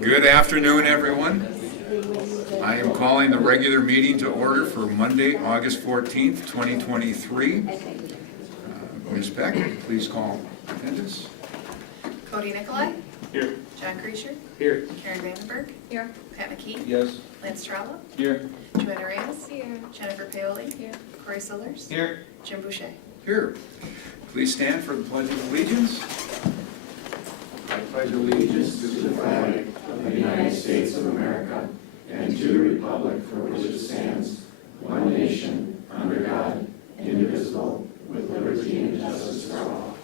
Good afternoon, everyone. I am calling the regular meeting to order for Monday, August 14th, 2023. Ms. Peck, please call attendance. Cody Nicolai. Here. John Creasher. Here. Karen Vandenberg. Here. Pat McKee. Yes. Lance Tralla. Here. Joanna Reyes. Here. Jennifer Paoli. Here. Corey Sillers. Here. Jim Boucher. Here. Please stand for the Pledge of Allegiance. I pledge allegiance to the flag of the United States of America and to the republic for which it stands, one nation, under God, indivisible, with liberty and justice for all.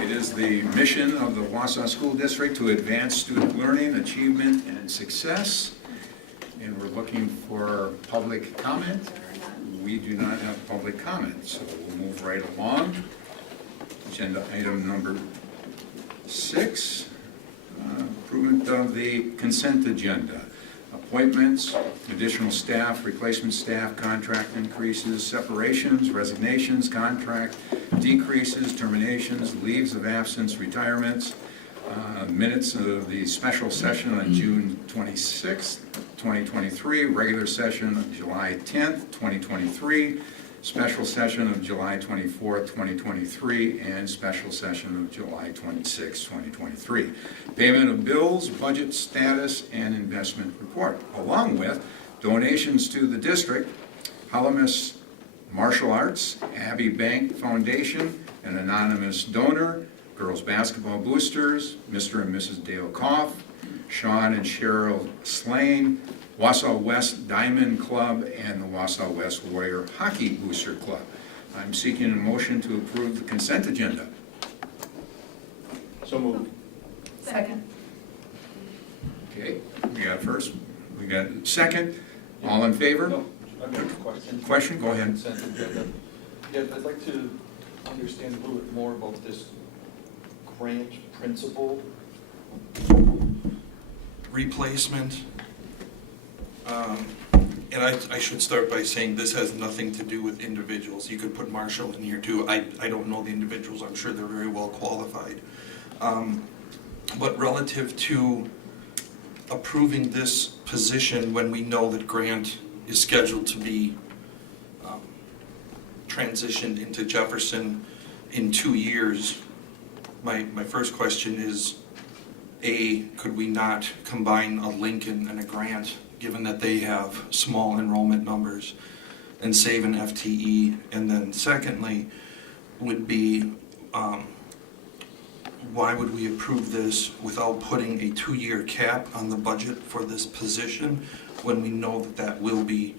It is the mission of the Wausau School District to advance student learning, achievement, and success. And we're looking for public comment. We do not have public comment, so we'll move right along. Agenda item number 6, improvement of the consent agenda. Appointments, additional staff, replacement staff, contract increases, separations, resignations, contract decreases, terminations, leaves of absence, retirements, minutes of the special session on June 26th, 2023, regular session of July 10th, 2023, special session of July 24th, 2023, and special session of July 26th, 2023. Payment of bills, budget status, and investment report, along with donations to the district, Halamis Martial Arts, Abbey Bank Foundation, an anonymous donor, girls basketball boosters, Mr. and Mrs. Dale Koff, Sean and Cheryl Slane, Wausau West Diamond Club, and the Wausau West Warrior Hockey Booster Club. I'm seeking a motion to approve the consent agenda. So moved. Second. Okay, we got first, we got second. All in favor? No, I've got a question. Question, go ahead. Consent agenda. Yeah, I'd like to understand a little bit more about this grant principal replacement. And I should start by saying this has nothing to do with individuals. You could put Marshall in here too. I don't know the individuals. I'm sure they're very well qualified. But relative to approving this position when we know that Grant is scheduled to be transitioned into Jefferson in 2 years, my first question is, A, could we not combine a Lincoln and a Grant, given that they have small enrollment numbers, and save an FTE? And then secondly would be, why would we approve this without putting a 2-year cap on the budget for this position when we know that that will be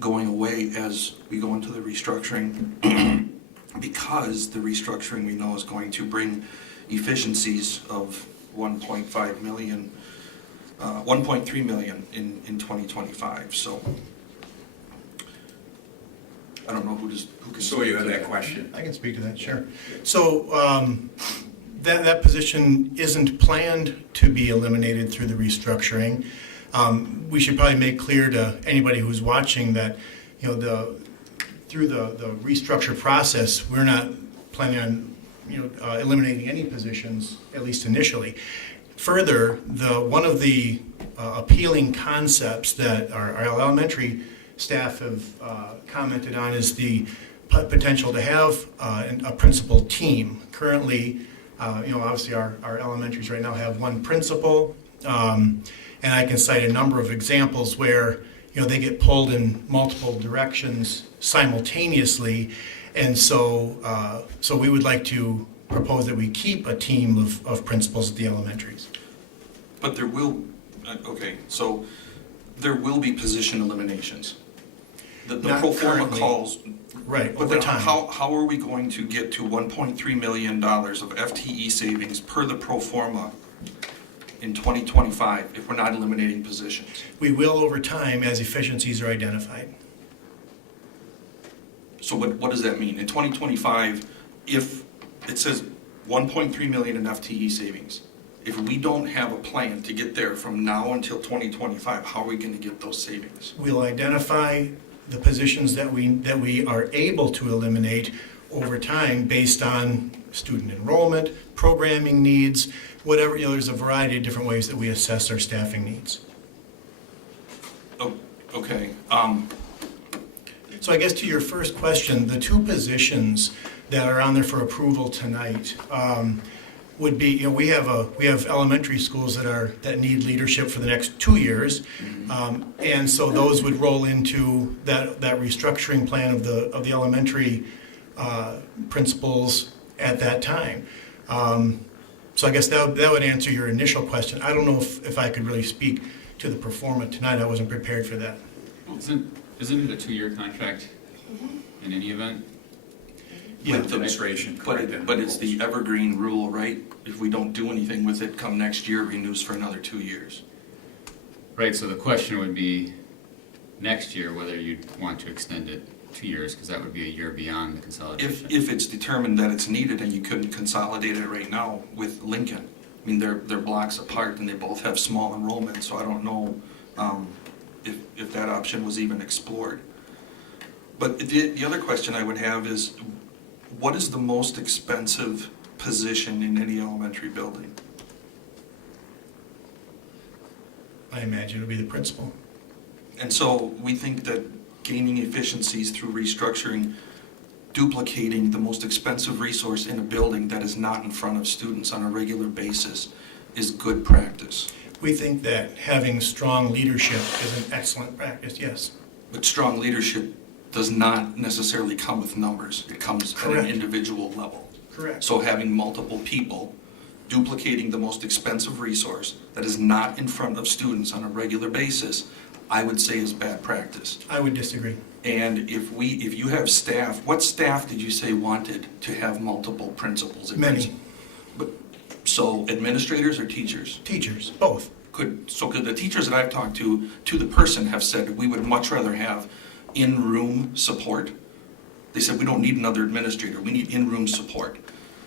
going away as we go into the restructuring? Because the restructuring we know is going to bring efficiencies of 1.5 million, 1.3 million in 2025. So I don't know who can. So you have that question. I can speak to that, sure. So that position isn't planned to be eliminated through the restructuring. We should probably make clear to anybody who's watching that, you know, through the restructure process, we're not planning on, eliminating any positions, at least initially. Further, one of the appealing concepts that our elementary staff have commented on is the potential to have a principal team. Currently, obviously our elementaries right now have one principal, and I can cite a number of examples where they get pulled in multiple directions simultaneously, and so we would like to propose that we keep a team of principals at the elementaries. But there will, so there will be position eliminations. The pro forma currently. Calls. Right, But over then time. how are we going to get to $1.3 million of FTE savings per the pro forma in 2025 if we're not eliminating positions? We will over time as efficiencies are identified. So what does that mean? In 2025, if it says 1.3 million in FTE savings, if we don't have a plan to get there from now until 2025, how are we going to get those savings? We'll identify the positions that we are able to eliminate over time based on student enrollment, programming needs, whatever, there's a variety of different ways that we assess our staffing needs. Oh, okay. So I guess to your first question, the two positions that are on there for approval tonight would be, we have elementary schools that need leadership for the next 2 years, and so those would roll into that restructuring plan of the elementary principals at that time. So I guess that would answer your initial question. I don't know if I could really speak to the performance tonight. I wasn't prepared for that. Well, isn't it a 2-year contract in any event? Yeah. With the- Administration, correct. But it's the evergreen rule, right? If we don't do anything with it, come next year, it renews for another 2 years. Right, so the question would be next year whether you'd want to extend it 2 years, because that would be a year beyond the consolidation. If it's determined that it's needed and you couldn't consolidate it right now with Lincoln, I mean, they're blocks apart and they both have small enrollment, so I don't know if that option was even explored. But the other question I would have is, what is the most expensive position in any elementary building? I imagine it would be the principal. And so we think that gaining efficiencies through restructuring, duplicating the most expensive resource in a building that is not in front of students on a regular basis is good practice. We think that having strong leadership is an excellent practice, yes. But strong leadership does not necessarily come with numbers. It comes at Correct. an individual level. Correct. So having multiple people duplicating the most expensive resource that is not in front of students on a regular basis, I would say is bad practice. I would disagree. And if you have staff, what staff did you say wanted to have multiple principals? Many. But, so administrators or teachers? Teachers, both. Could the teachers that I've talked to the person have said, we would much rather have in-room support. They said, we don't need another administrator, we need in-room support.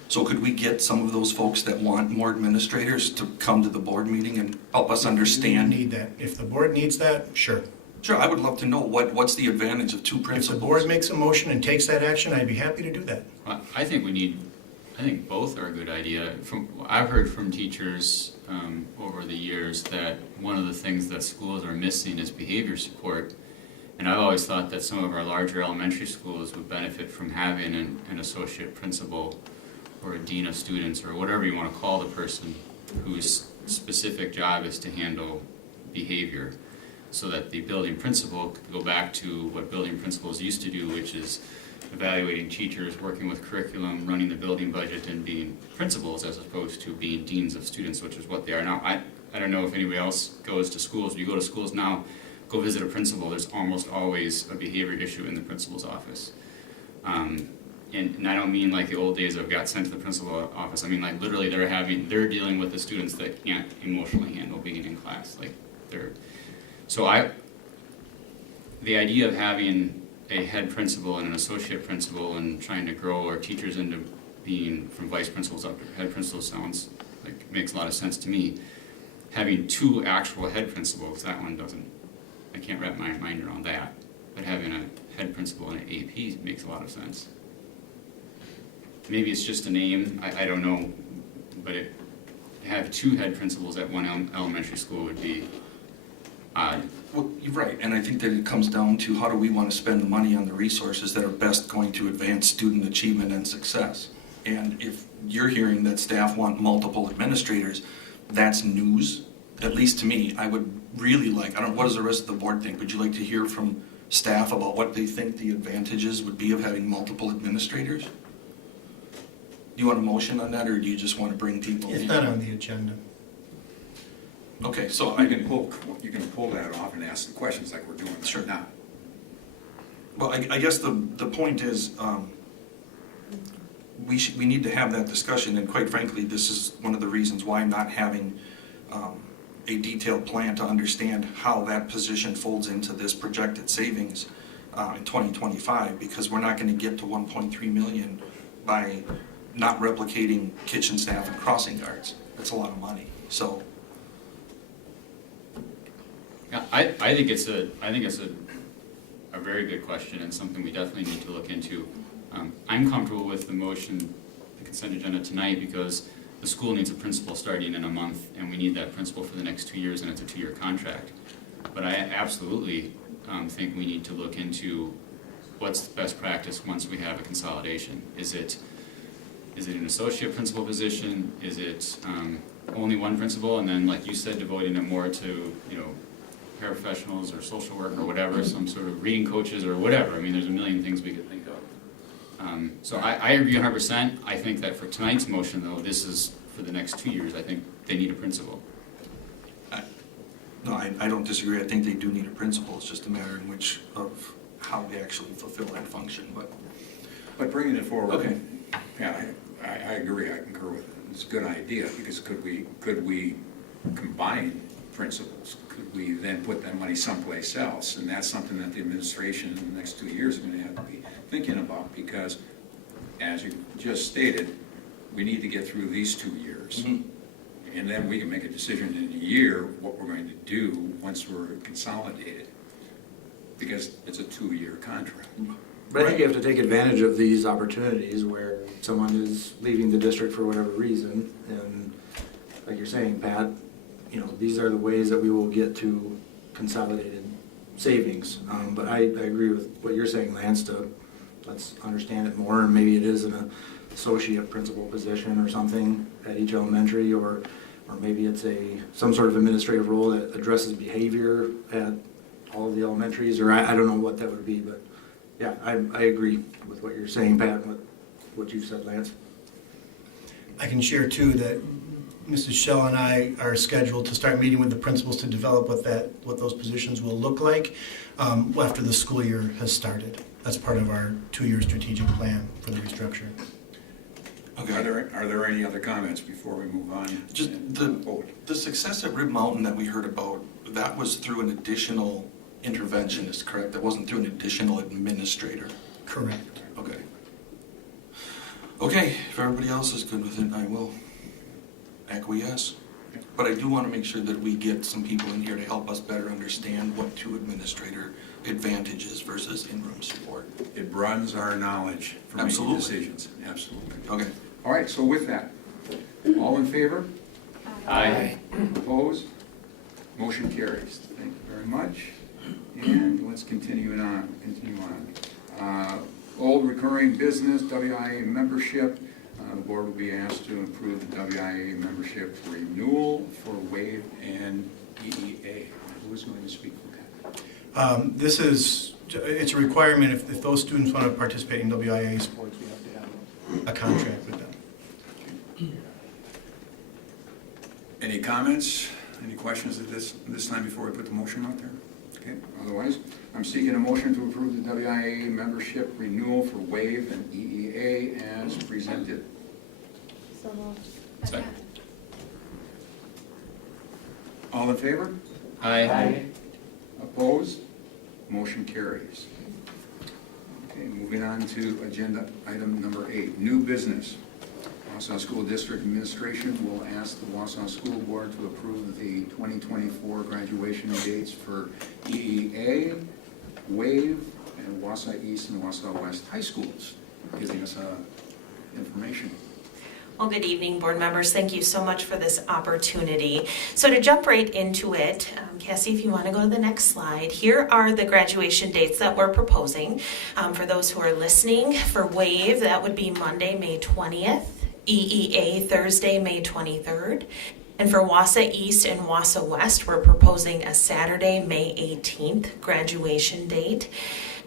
So could we get some of those folks that want more administrators to come to the board meeting and help us understand? Need that. If the board needs that, sure. Sure, I would love to know what's the advantage of two If the principals. board makes a motion and takes that action, I'd be happy to do that. Well, I think both are a good idea. I've heard from teachers over the years that one of the things that schools are missing is behavior support. And I've always thought that some of our larger elementary schools would benefit from having an associate principal or a dean of students or whatever you want to call the person whose specific job is to handle behavior, so that the building principal could go back to what building principals used to do, which is evaluating teachers, working with curriculum, running the building budget, and being principals as opposed to being deans of students, which is what they are now. I don't know if anybody else goes to schools. If you go to schools now, go visit a principal, there's almost always a behavior issue in the principal's office. And I don't mean like the old days of got sent to the principal office. I mean like literally they're dealing with the students that can't emotionally handle being in class. The idea of having a head principal and an associate principal and trying to grow our teachers into being from vice principals up to head principals sounds like makes a lot of sense to me. Having two actual head principals, that one doesn't, I can't wrap my mind around that. But having a head principal and an AP makes a lot of sense. Maybe it's just a name, I don't know, but to have two head principals at one elementary school would be odd. Well, you're right, and I think that it comes down to how do we want to spend the money on the resources that are best going to advance student achievement and success. And if you're hearing that staff want multiple administrators, that's news, at least to me. I would really like, I don't know, what does the rest of the board think? Would you like to hear from staff about what they think the advantages would be of having multiple administrators? Do you want a motion on that, or do you just want to bring people in? It's not on the agenda. Okay, so You can pull that off and ask the questions like we're doing Sure. right now. Well, I guess the point is, we need to have that discussion, and quite frankly, this is one of the reasons why not having a detailed plan to understand how that position folds into this projected savings in 2025, because we're not going to get to 1.3 million by not replicating kitchen staff and crossing guards. That's a lot of money, so. Yeah, I think it's a very good question and something we definitely need to look into. I'm comfortable with the motion, the consent agenda tonight, because the school needs a principal starting in a month, and we need that principal for the next 2 years, and it's a 2-year contract. But I absolutely think we need to look into what's the best practice once we have a consolidation. Is it an associate principal position? Is it only one principal, and then, like you said, devoting it more to, paraprofessionals or social work or whatever, some sort of reading coaches or whatever? I mean, there's a million things we could think of. So I agree 100%. I think that for tonight's motion, though, this is for the next 2 years. I think they need a principal. No, I don't disagree. I think they do need a principal. It's just a matter in which of how they actually fulfill that function, But bringing it forward. Okay. Yeah, I agree, I concur with it. It's a good idea, because could we combine principals? Could we then put that money someplace else? And that's something that the administration in the next 2 years is gonna have to be thinking about, because as you just stated, we need to get through these 2 years. Mm-hmm. And then we can make a decision in a year what we're going to do once we're consolidated, because it's a 2-year contract. But I think you have to take advantage of these opportunities where someone is leaving the district for whatever reason, and like you're saying, Pat, these are the ways that we will get to consolidated savings. But I agree with what you're saying, Lance, let's understand it more, and maybe it is an associate principal position or something at each elementary, or maybe it's some sort of administrative role that addresses behavior at all of the elementaries, or I don't know what that would be, but yeah, I agree with what you're saying, Pat, and what you've said, Lance. I can share too that Mrs. Shell and I are scheduled to start meeting with the principals to develop what those positions will look like after the school year has started. That's part of our 2-year strategic plan for the restructure. Okay. Are there any other comments before we move on? Just the success at Rib Mountain that we heard about, that was through an additional interventionist, correct? That wasn't through an additional administrator. Correct. Okay. Okay, if everybody else is good with it, I will acquiesce. But I do want to make sure that we get some people in here to help us better understand what 2 administrator advantages versus in-room support. It broadens our knowledge for making Absolutely. decisions. Absolutely. Okay. All right, so with that, all in favor? Aye. Opposed? Motion carries. Thank you very much. And let's continue on. Old recurring business, WIA membership. The board will be asked to approve the WIA membership renewal for WAVE and EEA. Who is going to speak for that? It's a requirement if those students want to participate in WIA sports, we have to have a contract with them. Any comments? Any questions at this time before we put the motion out there? Okay, otherwise, I'm seeking a motion to approve the WIA membership renewal for WAVE and EEA as presented. So moved. Second. All in favor? Aye. Opposed? Motion carries. Okay, moving on to agenda item number 8, new business. Wausau School District Administration will ask the Wausau School Board to approve the 2024 graduation dates for EEA, WAVE, and Wausau East and Wausau West High Schools, giving us information. Well, good evening, board members. Thank you so much for this opportunity. So to jump right into it, Cassie, if you want to go to the next slide, here are the graduation dates that we're proposing. For those who are listening, for WAVE, that would be Monday, May 20th, EEA, Thursday, May 23rd. And for Wausau East and Wausau West, we're proposing a Saturday, May 18th graduation date.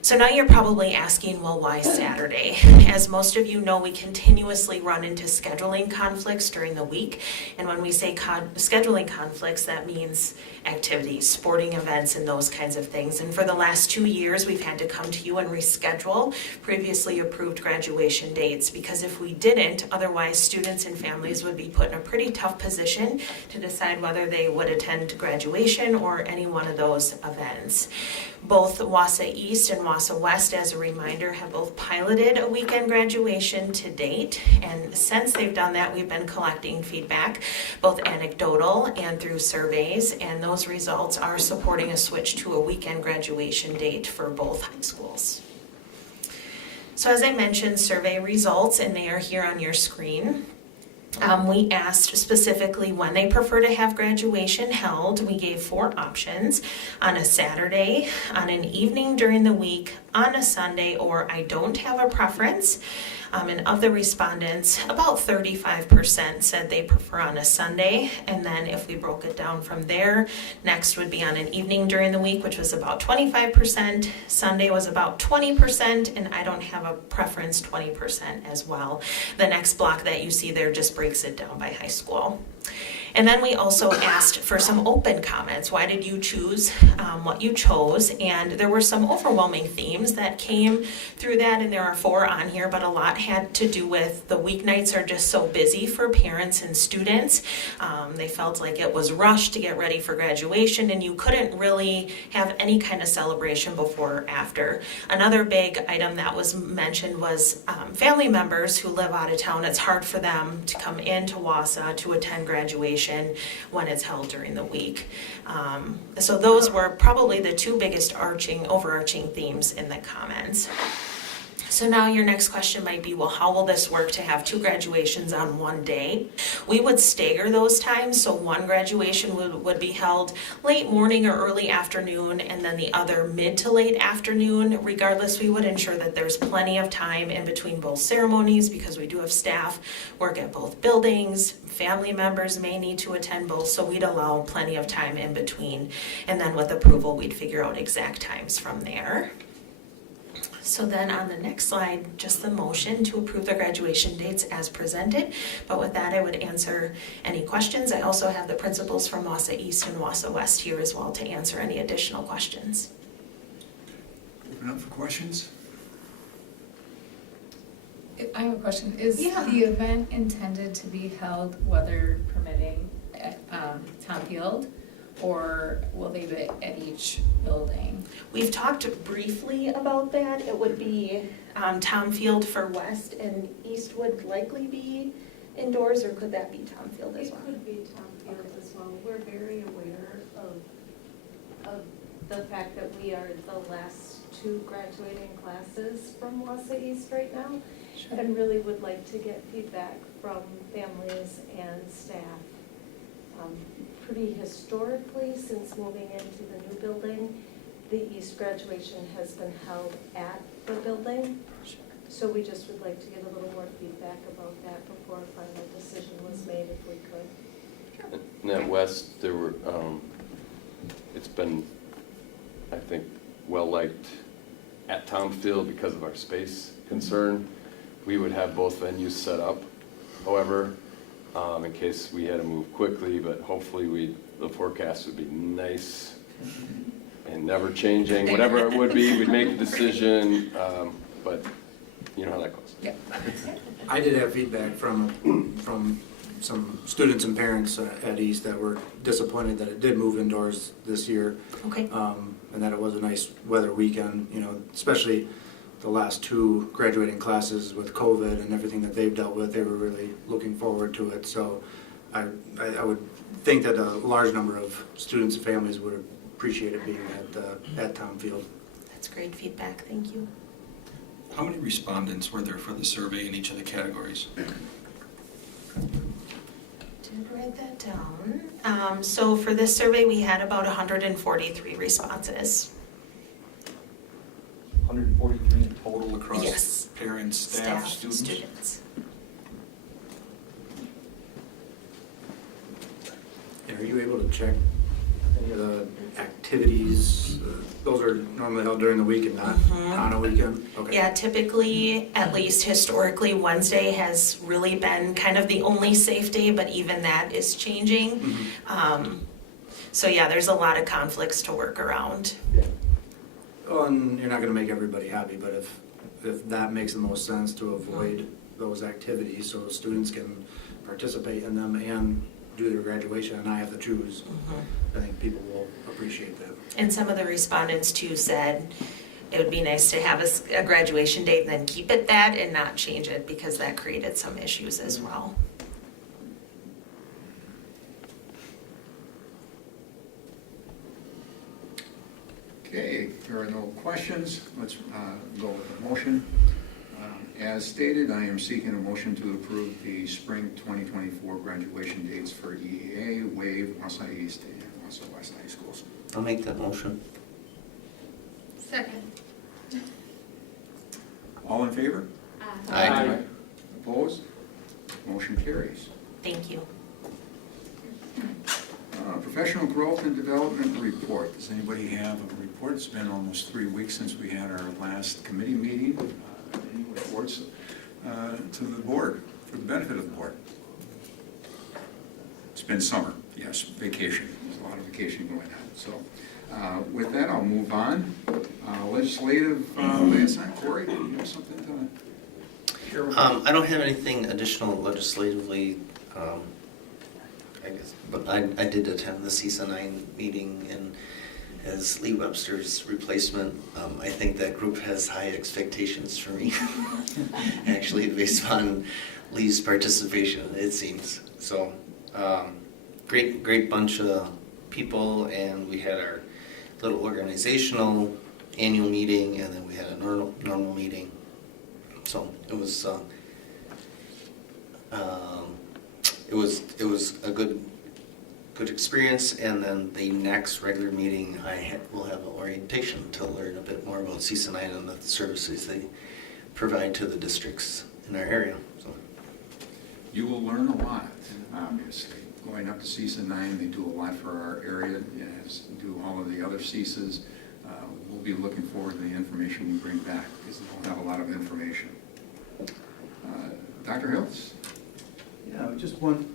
So now you're probably asking, well, why Saturday? As most of you know, we continuously run into scheduling conflicts during the week. And when we say scheduling conflicts, that means activities, sporting events, and those kinds of things. And for the last 2 years, we've had to come to you and reschedule previously approved graduation dates, because if we didn't, otherwise students and families would be put in a pretty tough position to decide whether they would attend graduation or any one of those events. Both Wausau East and Wausau West, as a reminder, have both piloted a weekend graduation to date, and since they've done that, we've been collecting feedback, both anecdotal and through surveys, and those results are supporting a switch to a weekend graduation date for both high schools. So as I mentioned, survey results, and they are here on your screen. We asked specifically when they prefer to have graduation held. We gave 4 options: on a Saturday, on an evening during the week, on a Sunday, or I don't have a preference. And of the respondents, about 35% said they prefer on a Sunday. And then if we broke it down from there, next would be on an evening during the week, which was about 25%. Sunday was about 20%, and I don't have a preference, 20% as well. The next block that you see there just breaks it down by high school. And then we also asked for some open comments. Why did you choose what you chose? And there were some overwhelming themes that came through that, and there are 4 on here, but a lot had to do with the weeknights are just so busy for parents and students. They felt like it was rushed to get ready for graduation, and you couldn't really have any kind of celebration before or after. Another big item that was mentioned was family members who live out of town. It's hard for them to come into Wausau to attend graduation when it's held during the week. So those were probably the 2 biggest overarching themes in the comments. So now your next question might be, well, how will this work to have 2 graduations on one day? We would stagger those times, so one graduation would be held late morning or early afternoon, and then the other mid to late afternoon. Regardless, we would ensure that there's plenty of time in between both ceremonies, because we do have staff work at both buildings. Family members may need to attend both, so we'd allow plenty of time in between. And then with approval, we'd figure out exact times from there. So then on the next slide, just the motion to approve the graduation dates as presented. But with that, I would answer any questions. I also have the principals from Wausau East and Wausau West here as well to answer any additional questions. Open up for questions. I have a question. Is Yeah. the event intended to be held, weather permitting, at Town Field, or will they be at each building? We've talked briefly about that. It would be Tom Field for West, and East would likely be indoors, or could that be Tom Field as well? It could be Tom Field as well. We're very aware of the fact that we are the last 2 graduating classes from Wausau East right now, and really would like to get feedback from families and staff. Pretty historically, since moving into the new building, the East graduation has been held at the building. So we just would like to get a little more feedback about that before a final decision was made, if we could. And at West, there were, it's been, I think, well-liked at Town Field because of our space concern. We would have both venues set up, however, in case we had to move quickly, but hopefully the forecast would be nice and never changing. Whatever it would be, we'd make a decision, but you know how that goes. Yeah. I did have feedback from some students and parents at East that were disappointed that it did move indoors this year. Okay. And that it was a nice weather weekend, you know, especially the last 2 graduating classes with COVID and everything that they've dealt with. They were really looking forward to it. So I would think that a large number of students and families would appreciate it being at Town Field. That's great feedback. Thank you. How many respondents were there for the survey in each of the categories? Did write that down. So for this survey, we had about 143 responses. 143 in total across Yes. parents, staff, students? And are you able to check any of the activities? Those are normally held during the week and not on a weekend? Okay. Yeah, typically, at least historically, Wednesday has really been kind of the only safe day, but even that is changing. So yeah, there's a lot of conflicts to work around. Yeah. Well, and you're not going to make everybody happy, but if that makes the most sense to avoid those activities so students can participate in them and do their graduation and I have to choose, I think people will appreciate that. And some of the respondents too said it would be nice to have a graduation date and then keep it that and not change it, because that created some issues as well. Okay, if there are no questions, let's go with the motion. As stated, I am seeking a motion to approve the spring 2024 graduation dates for EEA, WAVE, Wausau East, and Wausau West High Schools. I'll make that motion. Second. All in favor? Aye. Opposed? Motion carries. Thank you. Professional growth and development report. Does anybody have a report? It's been almost 3 weeks since we had our last committee meeting. Any reports to the board, for the benefit of the board? It's been summer, yes, vacation. There's a lot of vacation going on. So with that, I'll move on. Legislative liaison, Corey, do you have something to share with us? I don't have anything additional legislatively, I guess, but I did attend the CISA 9 meeting, and as Lee Webster's replacement, I think that group has high expectations for me, actually, based on Lee's participation, it seems. So, great bunch of people, and we had our little organizational annual meeting, and then we had a normal meeting. So it was a good experience. And then the next regular meeting, will have an orientation to learn a bit more about CISA 9 and the services they provide to the districts in our area. So You will learn a lot, obviously. Going up to CISA 9, they do a lot for our area, as do all of the other CISAs. We'll be looking forward to the information we bring back, because they'll have a lot of information. Dr. Hills? Yeah, just one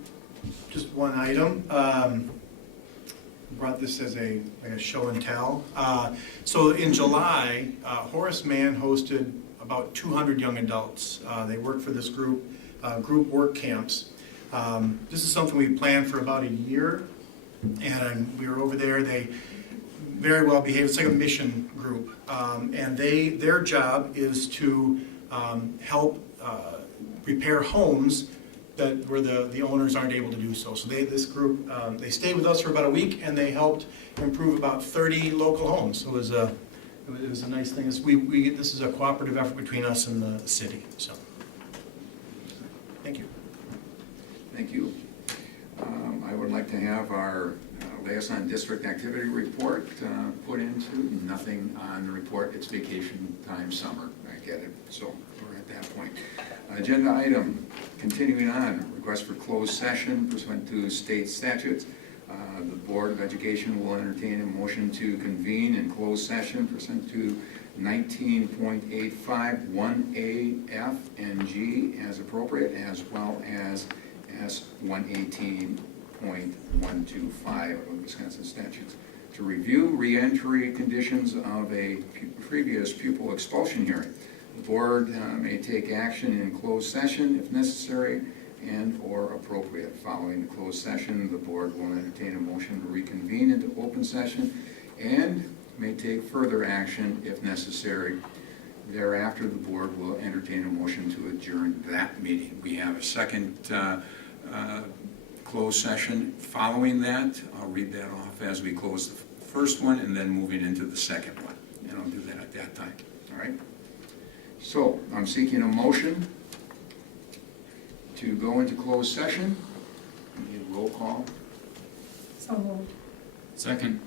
item. Brought this as a show and tell. So in July, Horace Mann hosted about 200 young adults. They work for this group work camps. This is something we planned for about a year, and we were over there. They very well behaved. It's like a mission group, and their job is to help repair homes where the owners aren't able to do so. So this group, they stayed with us for about a week, and they helped improve about 30 local homes. So it was a nice thing. This is a cooperative effort between us and the city. So thank you. Thank you. I would like to have our liaison district activity report put into. Nothing on the report. It's vacation time, summer. I get it. So we're at that point. Agenda item, continuing on, request for closed session pursuant to state statutes. The Board of Education will entertain a motion to convene in closed session pursuant to 19.85 1A, F, and G as appropriate, as well as S118.125 of Wisconsin statutes, to review reentry conditions of a previous pupil expulsion hearing. The board may take action in closed session if necessary and or appropriate. Following the closed session, the board will entertain a motion to reconvene into open session and may take further action if necessary. Thereafter, the board will entertain a motion to adjourn that meeting. We have a second closed session. Following that, I'll read that off as we close the first one and then moving into the second one. And I'll do that at that time. All right? So I'm seeking a motion to go into closed session. We need a roll call. So moved. Second.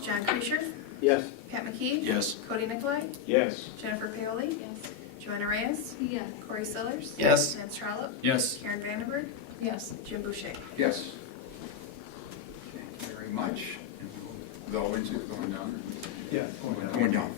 John Kreischer, Yes. Pat McKee, Yes. Cody Nicolai, Yes. Jennifer Paoli, Yes. Joanna Reyes, Yes. Corey Sellers, Yes. Lance Trollope, Yes. Karen Vandenberg, Yes. Jim Boucher. Yes. Thank you very much. And we'll go into going down. Yeah. Going down.